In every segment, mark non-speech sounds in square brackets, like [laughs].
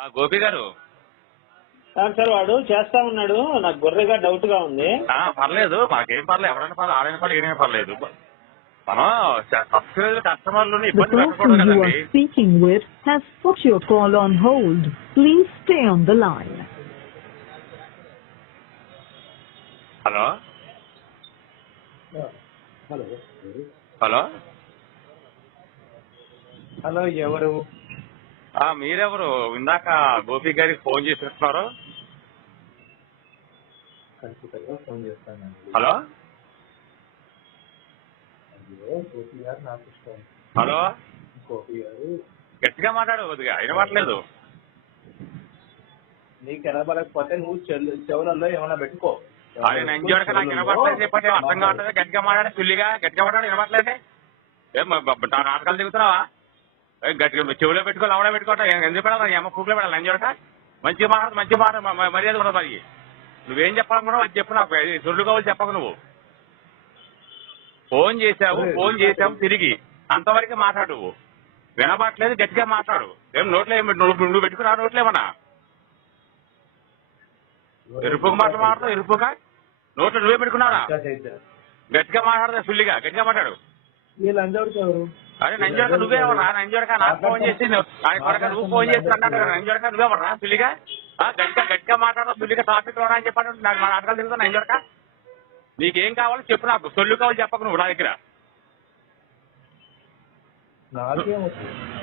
ఆ, గోపి గారు. సార్ వాడు చేస్తా ఉన్నాడు. నాకు గొర్రెగా డౌట్గా ఉంది. ఆ, పర్లేదు. మాకేం పర్లేదు. ఎవరైనా పర్లేదు. ఆడైనా పర్లేదు ఏమైనా పర్లేదు. మనం కస్టమర్లు The ఇబ్బంది person పెట్టకూడదు you కదండి. are speaking with has put your call on hold. Please stay on the line. Hello hello hello hello ఎవరు? మీరెవరు? ఇందాక గోపి గారికి ఫోన్ ఖచ్చితంగా ఫోన్ చేస్తానండి. హలో? అయ్యో గోపి గారు నాకు ఇష్టం. హలో? గోపి గారు. గట్టిగా మాట్లాడు కొద్దిగా వినపట్లేదు నీకు వినపడకపోతే నువ్వు చెవులలో ఏమైనా పెట్టుకో. నాకు చెప్పండి అర్థం కావట్లేదు. గట్టిగా మాట్లాడే సుల్లిగా గట్టిగా మాట్లాడి వినపట్లేదే ఏం నాటకాలు దిగుతున్నావా? గట్టిగా చెవులో పెట్టుకో లవడో పెట్టుకోవటం ఎందుకు పెడాలి అమ్మ పూకులో పెడాలి నంజోడక మంచి మాట మంచి మాట మర్యాద ఉండదు మరి నువ్వేం చెప్పాలనుకున్నావు అది చెప్పు నాకు. సొల్లు కావాలి చెప్పకు నువ్వు. ఫోన్ చేశావు ఫోన్ చేశావు తిరిగి. అంతవరకు మాట్లాడు. నువ్వు వినపట్లేదు గట్టిగా మాట్లాడు. ఏం నోట్లో ఏం పెట్టు- నువ్వు నువ్వు పెట్టుకున్నా నోట్లో ఏమన్నా? ఎరుపుగా మాటలు మాట్లాడతావు ఎరుపుగా? నోట్లో నువ్వే పెట్టుకున్నారా గట్టిగా మాట్లాడదా సుల్లిగా. గట్టిగా మాట్లాడు. వీళ్ళు అందరికీ ఎవరు? అరే నంజోడక నువ్వే ఎవరా నంజోడక నాకు ఫోన్ చేసి ఆయన కొడక నువ్వు ఫోన్ చేసి అన్నాడు నంజోడక నువ్వే ఎవరా సుల్లిగా ఆ, గట్టిగా గట్టిగా మాట్లాడవు సుల్లిగా టాపిక్ లోనా అని చెప్పాను నాకు మా నాటకాలు తిరుగుతా నంజోడక నీకేం కావాలో చెప్పు నాకు. సొల్లు కావాలి చెప్పకు నువ్వు నా దగ్గర.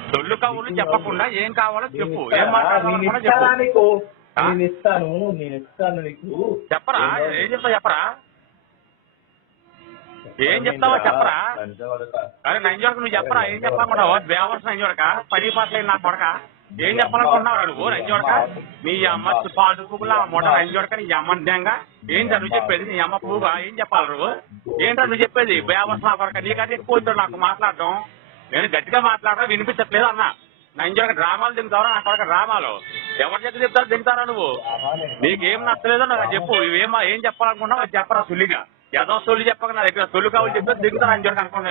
సొల్లు కావులు చెప్పకుండా ఏం కావాలో చెప్పు. ఏం మాట్లాడాలో చెప్పు? నేను ఇస్తాను నేను ఇస్తాను నీకు. చెప్పరా? ఏం చెప్తావు చెప్పరా? ఏం చెప్తావో చెప్పరా? అరే నంజోడక నువ్వు చెప్పరా? ఏం చెప్పాలనుకున్నావు బేవర్స్ నంజోడక పది పాటలు నా కొడక? ఏం చెప్పాలనుకున్నావు నువ్వు? నంజోడక నీ అమ్మ పాడు పువ్వులా మొడ నంజోడక నీ అమ్మ నిజంగా ఏంటో నువ్వు చెప్పేది? నీ అమ్మ పువ్వుగా? ఏం చెప్పాలి నువ్వు? ఏంటో నువ్వు చెప్పేది? బేవర్స్ నా కొడక? నీకంటే ఎక్కువ నాకు మాట్లాడటం నేను గట్టిగా మాట్లాడడం వినిపించట్లేదు అన్న. నంజోడక డ్రామాలు దిగుతావరా నా కొడక? డ్రామాలు. ఎవరి దగ్గర చెప్తారు దిగుతారా నువ్వు? నీకేం నచ్చలేదో నాకు చెప్పు. ఇవేమో ఏం చెప్పాలనుకున్నావు అది చెప్పరా సుల్లిగా ఏదో సొల్లు చెప్పక నా దగ్గర సొల్లు కావాలి చెప్తే దిగుతా నంజోడక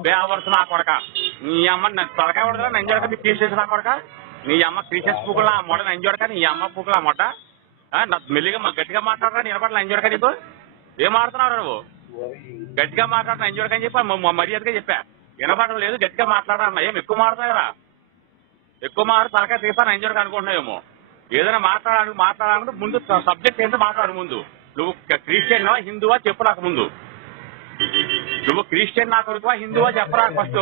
బే అవర్స్ నా కొడక నీ అమ్మ తొలకాయ కొడతా నంజోడక నీ తీసేసి నా కొడక నీ అమ్మ తీసేసి పూకులా మొడ నంజోడక నీ అమ్మ పూకులా ఆ నా మెల్లిగా గట్టిగా మాట్లాడరా నిలబడ నంజోడక నీకు ఏం ఆడుతున్నావు నువ్వు గట్టిగా మాట్లాడరా నంజోడక అని చెప్పి మర్యాదగా చెప్పా వినపడడం లేదు గట్టిగా మాట్లాడరా ఏం ఎక్కువ మాట్లాడరా ఎక్కువ మారు తలకాయ తీసా నంజోడక అనుకుంటున్నావేమో ఏదైనా మాట్లాడాలి మాట్లాడాలంటే ముందు సబ్జెక్ట్ ఏంటో మాట్లాడు ముందు నువ్వు క్రిస్టియన్ హిందువా చెప్పు నాకు ముందు. నువ్వు క్రిస్టియన్ నా కొడుకువా హిందువా చెప్పరా ఫస్ట్.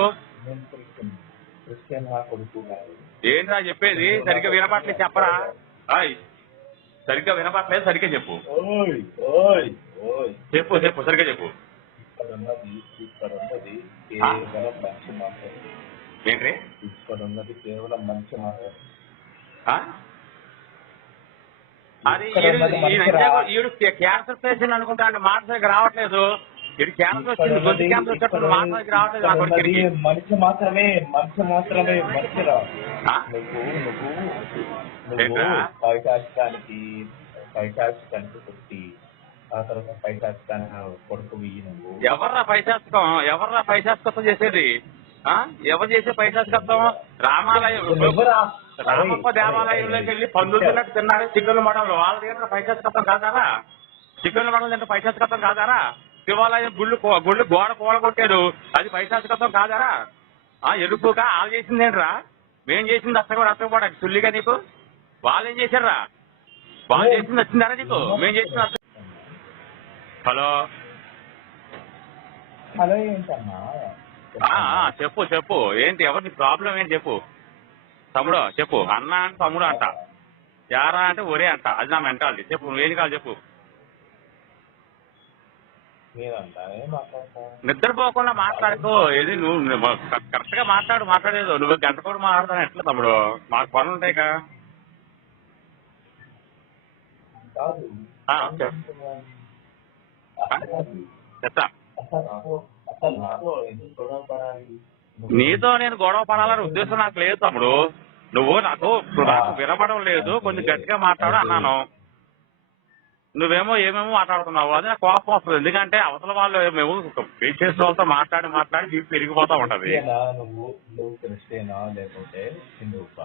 ఏంట్రా చెప్పేది? సరిగ్గా వినపట్లేదు చెప్పరా? సరిగ్గా వినపట్లేదు సరిగ్గా చెప్పు. చెప్పు చెప్పు సరిగ్గా చెప్పు. ఏంటి కేవలం మంచి మాట ఈడు- రా- క్యాన్సర్ పేషెంట్ అనుకుంటా అంటే సరిగ్గా రావట్లేదు. ఈడు క్యాన్సర్ వచ్చింది గొంతు క్యాన్సర్ వచ్చేటప్పుడు సరిగ్గా రావట్లేదు నా మనిషి మాత్రమే మనిషి మాత్రమే మనిషిరా. ఆ? నువ్వు నువ్వు నువ్వు ఏంట్రా? పైకాశకానికి పైకాశకానికి పుట్టి ఆ తర్వాత పైకాశకానికి కొడుకు నువ్వు. ఎవర్రా పైశాస్కం ఎవర్రా పైశాస్కత్వం చేసేది? ఎవరు చేసే పైశాస్కత్వం రామాలయం. రామప్ప దేవాలయంలోకి వెళ్ళి పందులు తిన్నట్టు తిన్నారు చికెన్ మఠంలో వాళ్ళ దగ్గర పైశాస్కత్వం కాదారా? చికెన్ మఠం తింటే పైశాస్కత్వం కాదారా? శివాలయం గుళ్ళు గుళ్ళు గోడ కూలగొట్టారు అది పైశాస్కత్వం కాదారా? ఆ ఎరుపుగా వాళ్ళు చేసిందేంట్రా మేం చేసింది అసలు కూడా కూడా సుల్లిగా నీకు? వాళ్ళు ఏం చేశారా వాళ్ళు చేసింది వచ్చిందారా నీకు? మేం చేసింది అసలు హలో? హలో ఏంటమ్మా? ఆ, ఆ, చెప్పు చెప్పు. ఏంటి ఎవరి ప్రాబ్లం ఏంటి చెప్పు. తమ్ముడు చెప్పు. అన్న అంటే తమ్ముడు అంట. యారా అంటే ఒరే అంట. అది నా మెంటాలిటీ చెప్పు నువ్వేం కాదు చెప్పు. నిద్రపోకుండా మాట్లాడుకో. ఏది నువ్వు కరెక్ట్గా మాట్లాడు మాట్లాడేది. నువ్వు గంట కూడా మాట్లాడతాను ఎట్లా తమ్ముడు? మాకు పనులు ఉంటాయి కదా. చెప్తా నాతో- నేను గొడవ పడాలని ఉద్దేశం నాకు లేదు తమ్ముడు. నువ్వు నాకు నాకు వినపడం లేదు. కొంచెం గట్టిగా మాట్లాడు అన్నాను. నువ్వేమో ఏమేమో మాట్లాడుతున్నావు అది నాకు కోపం వస్తుంది. ఎందుకంటే అవతల వాళ్ళు మేము పేషెంట్స్ వాళ్ళతో మాట్లాడి మాట్లాడి బీపీ పెరిగిపోతా ఉంటది.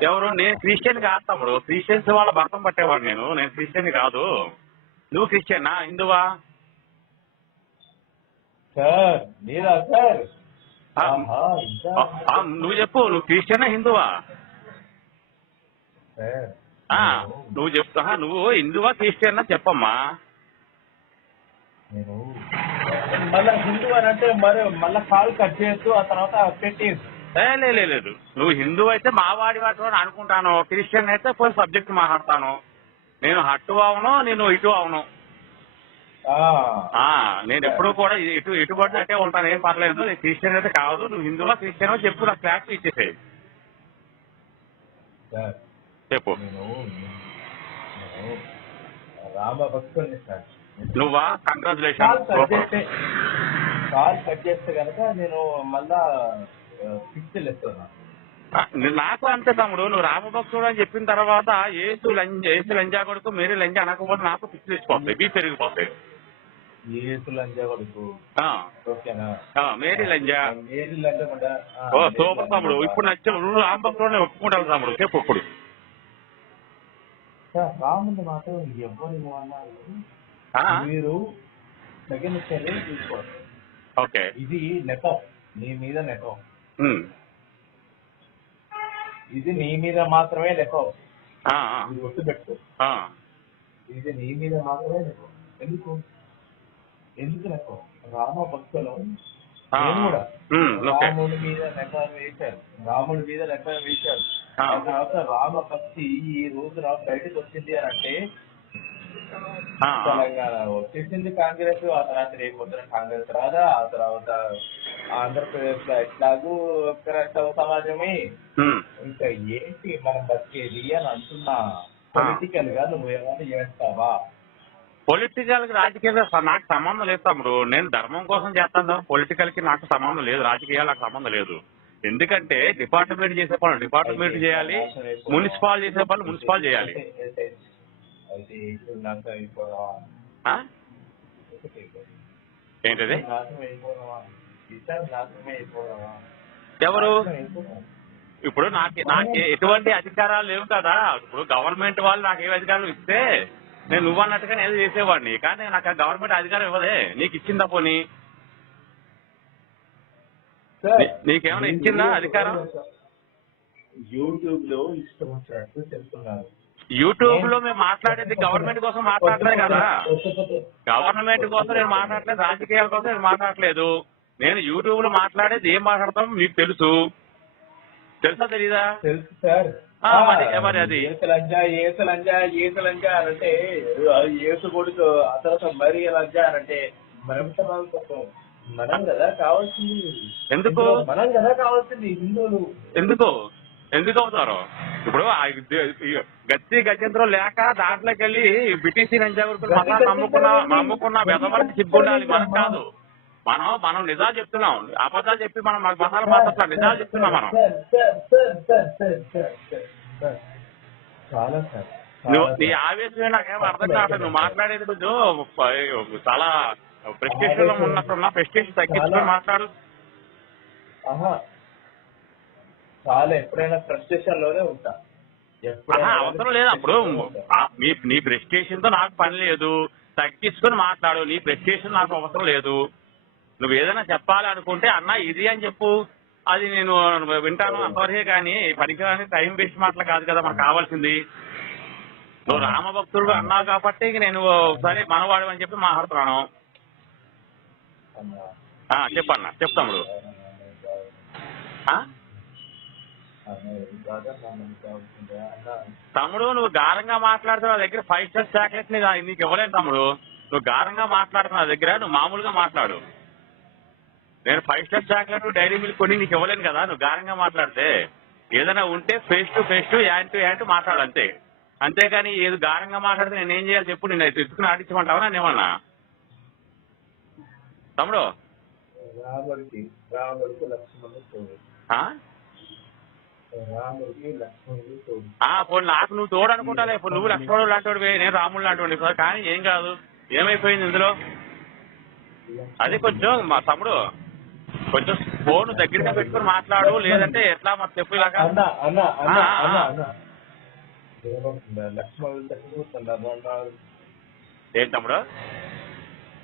ఎవరు? నేను క్రిస్టియన్ కాదు తమ్ముడు. క్రిస్టియన్స్ వాళ్ళ భర్తం పట్టేవాడు నేను. నేను క్రిస్టియన్ కాదు. నువ్వు క్రిస్టియనా? హిందువా? సార్ మీరా సార్? నువ్వు చెప్పు నువ్వు క్రిస్టియనా హిందువా? నువ్వు చెప్తా నువ్వు హిందువా క్రిస్టియనా చెప్పమ్మా. మళ్ళా హిందూ అని అంటే మరి మళ్ళా కాల్ కట్ చేయొద్దు ఆ తర్వాత లే, లేదు. నువ్వు హిందూ అయితే మావాడి వాడు అని అనుకుంటాను క్రిస్టియన్ అయితే పోయి సబ్జెక్ట్ మాట్లాడతాను. నేను అటు అవును నేను ఇటు అవును. నేను ఎప్పుడూ కూడా ఇటు ఇటు పడినట్టే ఉంటాను ఏం పర్లేదు. నేను క్రిస్టియన్ అయితే కాదు నువ్వు హిందువా క్రిస్టియన్ చెప్పు నాకు క్లారిటీ ఇచ్చేసేయి. సార్ చెప్పు. నేను నేను రామ భక్తుల్ని సార్. నువ్వా? కంగ్రాచులేషన్ కాల్ కట్ చేస్తే కనుక నేను మళ్ళా పిక్చర్లు ఇస్తున్నా నాకు అంతే తమ్ముడు నువ్వు రామభక్తుడు అని చెప్పిన తర్వాత ఏసు లంజ ఏసు లంజా కొడుకు మీరు లంజా అనకపోతే నాకు పిచ్చి తెచ్చిపోతాయి బీ పెరిగిపోతాయి. ఏసు లంజా కొడుకు ఓకేనా మేరీ లంజా ఏది లంజా ఓ సూపర్ తమ్ముడు ఇప్పుడు నచ్చావు. నువ్వు రామభక్తుడు ఒప్పుకుంటావు తమ్ముడు చెప్పు ఇప్పుడు. రాముని మాత్రం ఎవరు అన్నారు మీరు తగిన చర్యలు తీసుకోవాలి. ఓకే. ఇది నెపం. నీ మీద నెపం. ఇది నీ మీద మాత్రమే నెపం. గుర్తుపెట్టు ఆ. ఇది నీ మీద మాత్రమే నెపం. ఎందుకు? ఎందుకు రామ భక్తులు. నేను కూడా. రాముడి మీద నెపం వేశారు. రాముడి మీద నెపం వేశారు. తర్వాత రామ భక్తి ఈ రోజున బయటకు వచ్చింది అని అంటే. తెలంగాణ వచ్చేసింది కాంగ్రెస్ ఆ తర్వాత రేపు పొద్దున కాంగ్రెస్ రాదా? ఆ తర్వాత ఆంధ్రప్రదేశ్లో ఎట్లాగూ క్రైస్తవ సమాజమే. ఇంకా ఏంటి మనం బతికేది అని అంటున్నా. పొలిటికల్గా నువ్వు ఏమైనా చేస్తావా? పొలిటికల్కి రాజకీయాలు నాకు సంబంధం లేదు తమ్ముడు. నేను ధర్మం కోసం చేస్తాను పొలిటికల్కి నాకు సంబంధం లేదు. రాజకీయాలు నాకు సంబంధం లేదు. ఎందుకంటే డిపార్ట్మెంట్ చేసే పనులు డిపార్ట్మెంట్ చేయాలి. మున్సిపాల్ చేసే పనులు మున్సిపాల్ చేయాలి. ఆ? ఏంటది? ఎవరు? ఇప్పుడు నాకు నాకు ఎటువంటి అధికారాలు లేవు కదా. ఇప్పుడు గవర్నమెంట్ వాళ్ళు నాకు ఏ అధికారాలు ఇస్తే నేను నువ్వు అన్నట్టుగా నేను చేసేవాడిని. కానీ నాకు ఆ గవర్నమెంట్ అధికారం ఇవ్వదే నీకు ఇచ్చిందా పోనీ? నీకేమైనా ఇచ్చిందా అధికారం? యూట్యూబ్లో ఇష్టం వచ్చినట్టు చెప్తున్నారు. యూట్యూబ్లో మేము మాట్లాడేది గవర్నమెంట్ కోసం మాట్లాడలేదు కదా. గవర్నమెంట్ కోసం నేను మాట్లాడలేదు. రాజకీయాల కోసం నేను మాట్లాడలేదు. నేను యూట్యూబ్లో మాట్లాడేది ఏం మాట్లాడతాం మీకు తెలుసు. తెలుసా తెలీదా? తెలుసు సార్. మరి- మరి అది. ఏసలంజా ఏసలంజా ఏసలంజా అంటే ఆ, ఏసు కొడుకు ఆ తర్వాత మరి లంజా అంటే మనం మనం కదా కావాల్సింది. ఎందుకు? ఇందులో మనం కదా కావాల్సింది హిందువులు. ఎందుకు? ఎందుకు అవుతారు? ఇప్పుడు గచ్చి గజేంద్రం లేక దాంట్లోకి వెళ్ళి బ్రిటిష్ నంజాగురుకులు మతాలు నమ్ముకున్న నమ్ముకున్న వెదవలకి సిగ్గుండాలి మనం కాదు. మనం మనం నిజాలు చెప్తున్నాం. అబద్ధాలు చెప్పి మనం మన మతాలు మాట్లాడతాం నిజాలు చెప్తున్నాం మనం. చాలా సార్ నువ్వు నీ. ఆవేశమే నాకేం అర్థం కావట్లేదు. నువ్వు మాట్లాడేది కొంచెం చాలా ప్రెస్టేషన్లో ఉన్నట్టున్నా ప్రెస్టేషన్ తగ్గించుకొని మాట్లాడు. చాలా ఎప్పుడైనా ఫ్రస్ట్రేషన్లోనే ఉంటా అవసరం లేదు అప్పుడు. మీ నీ ప్రెస్టేషన్తో నాకు పని లేదు. తగ్గించుకొని మాట్లాడు. నీ ప్రెస్టేషన్ నాకు అవసరం లేదు. నువ్వు ఏదైనా చెప్పాలి అనుకుంటే అన్న ఇది అని చెప్పు. అది నేను వింటాను అంతవరకే కానీ పనికిరాని టైం వేస్ట్ మాటలు కాదు కదా మనకు కావాల్సింది. నువ్వు రామభక్తుడు అన్నావు కాబట్టి నేను సరే మనవాడు అని చెప్పి మాట్లాడుతున్నాను. చెప్పన్న చెప్తాముడు తమ్ముడు. నువ్వు గారంగా మాట్లాడుతున్న దగ్గర ఫైవ్ స్టార్ చాక్లెట్ నీకు ఇవ్వలేను తమ్ముడు. నువ్వు గారంగా మాట్లాడుతున్న దగ్గర నువ్వు మామూలుగా మాట్లాడు. నేను five star chocolate dairy milk కొని నీకు ఇవ్వలేను కదా నువ్వు గారంగా మాట్లాడితే. ఏదైనా ఉంటే ఫేస్ టు ఫేస్ టు యాండ్ టు యాండ్ మాట్లాడు అంతే. అంతేగాని ఏది గారంగా మాట్లాడితే నేను ఏం చేయాలి చెప్పు నేను ఎత్తుకుని ఆడించమంటావా నన్ను ఏమన్నా? తమ్ముడు? పోనీ నాకు నువ్వు తోడు అనుకుంటాలే ఇప్పుడు నువ్వు లక్ష్మణుడు లాంటి నేను రాముడు లాంటి కానీ ఏం కాదు. ఏమైపోయింది ఇందులో? అది కొంచెం మా తమ్ముడు కొంచెం ఫోన్ దగ్గరగా పెట్టుకుని మాట్లాడు లేదంటే ఎట్లా మరి చెప్పు ఇలాగా. అన్న అన్న అన్న ఆ, ఆ, అన్న ఆ. అన్న. ఏమవుతుందా లక్ష్మణుడు చచ్చిపోతున్నారు అన్నారు ఏం తమ్ముడు?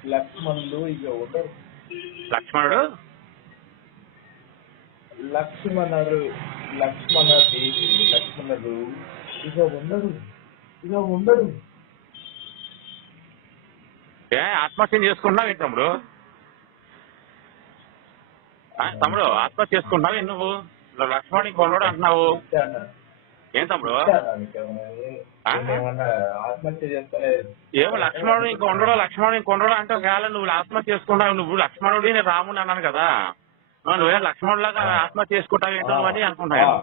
లక్ష్మణులు ఇక ఉండరు. లక్ష్మణుడు? లక్ష్మణుడు లక్ష్మణ దేవి లక్ష్మణుడు. ఇక ఉండడు ఇక ఉండడు ఏ ఆత్మహత్య చేసుకుంటున్నావు ఏంటి తమ్ముడు? తమ్ముడు ఆత్మహత్య చేసుకుంటున్నావు ఏంటి నువ్వు లక్ష్మణుడికి కొనడు అంటున్నావు. ఏం తమ్ముడు? ఏమో లక్ష్మణుడు ఇంక ఉండడు లక్ష్మణుడు ఇంక ఉండడు అంటే ఒకవేళ నువ్వు ఆత్మహత్య చేసుకున్నావు నువ్వు లక్ష్మణుడి నేను రాముని అన్నాను కదా. నువ్వే లక్ష్మణులాగా ఆత్మహత్య చేసుకుంటావు ఏంటో అని అనుకుంటాను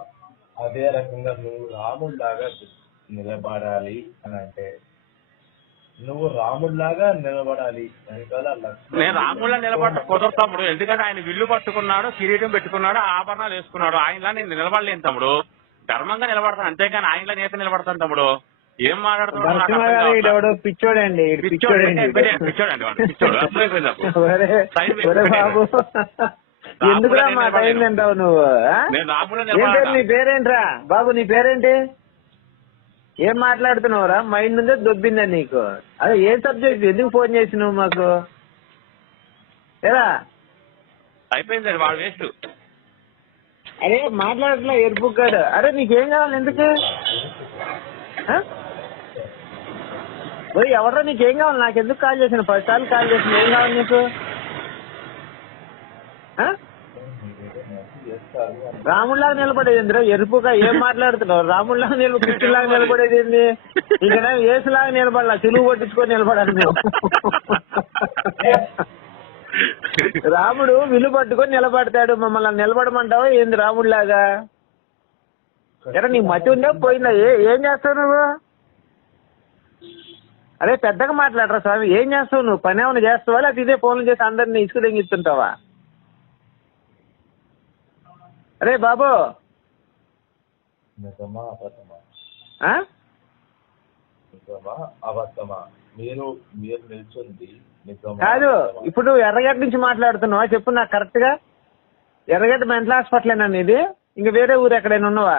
అదే రకంగా నువ్వు రాముడిలాగా నిలబడాలి అని అంటే నువ్వు రాముడిలాగా నిలబడాలి. వెనకాల నేను రాముళ్ళ నిలబడ్డ కుదరదు తమ్ముడు. ఎందుకంటే ఆయన విల్లు పట్టుకున్నాడు కిరీటం పెట్టుకున్నాడు ఆభరణాలు వేసుకున్నాడు. ఆయనలా నేను నిలబడలేను తమ్ముడు. ధర్మంగా నిలబడతాను. అంతేకాని ఆయనలా నేత నిలబడతాను తమ్ముడు. ఏం మాట్లాడుతున్నాడు పిచ్చోడండి పిచ్చోడండి పిచ్చోడు. ఎందుకురా మా టైం నిలబడలేను. తింటావు నువ్వు నీ పేరేంట్రా? బాబు నీ పేరేంటి? ఏం మాట్లాడుతున్నావురా? మైండ్ ఉందే దొబ్బిందా నీకు? అదే ఏ సబ్జెక్ట్? ఎందుకు ఫోన్ చేసినావు మాకు? ఏరా? అయిపోయింది వాడు వేస్ట్. అరే మాట్లాడట్లా ఎరుపుగాడు అరే నీకేం కావాలి? ఎందుకు? ఆ? ఓయ్ ఎవడ్రా నీకేం కావాలి? నాకు ఎందుకు కాల్ చేసిన పది సార్లు కాల్ చేసిన ఏం కావాలి నీకు? రాముడిలాగా నిలబడేది ఎరుపుగా ఏం మాట్లాడుతున్నావు? రాముడిలాగా నిలబ కృష్ణులాగా నిలబడేది ఏంది? ఇక్కడ ఏసులాగా నిలబడాల? చిలువు పట్టించుకొని నిలబడాలి నువ్వు? రాముడు విలు పట్టుకొని నిలబడతాడు. మమ్మల్ని నిలబడమంటావా ఏంది రాముడిలాగా ఎరా నీ మతి ఉందా? పోయిందా? ఏం చేస్తావు నువ్వు? అరే పెద్దగా మాట్లాడరా స్వామి. ఏం చేస్తావు నువ్వు? పని ఏమైనా చేస్తావా? లేకపోతే ఇదే ఫోన్లు చేసి అందరినీ ఇసుకు తెంగిస్తుంటావా అరే బాబు. మీరు మీరు నిల్చుంది కాదు? ఇప్పుడు ఎర్రగడ్డ నుంచి మాట్లాడుతున్నావా? చెప్పు నాకు కరెక్ట్గా. ఎర్రగడ్డ మెంటల్ హాస్పిటలేనా ఇది ఇంక వేరే ఊరు ఎక్కడైనా ఉన్నావా?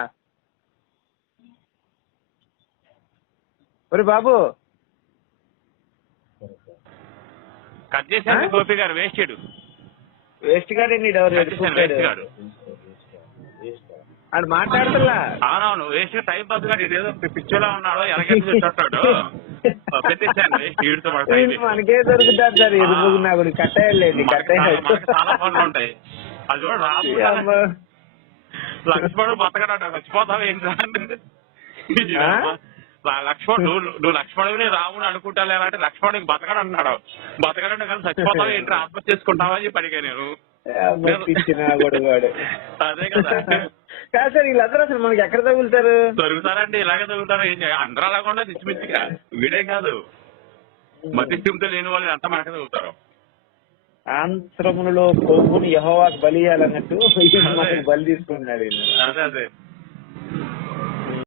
ఒరే బాబు. కట్ చేశాను గోపి గారు వేస్ట్ చేయడు. వేస్ట్ గాడే. నీడు ఎవరు కట్ చేశాను వేస్ట్ గాడు ఆడు మాట్లాడుతున్నా అవునవును వేస్ట్ టైం పాస్గా ఇదేదో పిచ్చోలా ఉన్నాడు ఎలాగైతే చూస్తాడు పెట్టేశాను. మనకే దొరుకుతాడు సార్ ఎదుగు నాకు కట్టేయలేదు చాలా- పనులు ఉంటాయి. అది కూడా లక్ష్మణుడు బతకడాట చచ్చిపోతావు ఏం ఆ? లక్ష్మణుడు నువ్వు లక్ష్మణుడిని రాముని అనుకుంటా లేదంటే లక్ష్మణుడికి బతకడు అన్నాడు బతకడంటే కానీ చచ్చిపోతావు ఏంటి ఆత్మహత్య చేసుకుంటావా అని చెప్పి అడిగా నేను. ఇచ్చిన వాడు. అదే కదా. కాదు సార్ వీళ్ళందరూ అసలు మనకి ఎక్కడ తగులుతారు? దొరుకుతారండి ఇలాగే దొరుకుతారు ఏం చేయాలి అందరూ అలాగా ఉండదు పిచ్చిమిచ్చిగా వీడే కాదు. మతి స్థిమితో లేని వాళ్ళు ఎంత మనకే దొరుకుతారు ఆంధ్రములలో కొవ్వుని యహోవాకు బలి ఇయ్యాలన్నట్టు ఈయన [laughs] మనకి బలి తీసుకున్నాడు ఈయన. అదే అదే.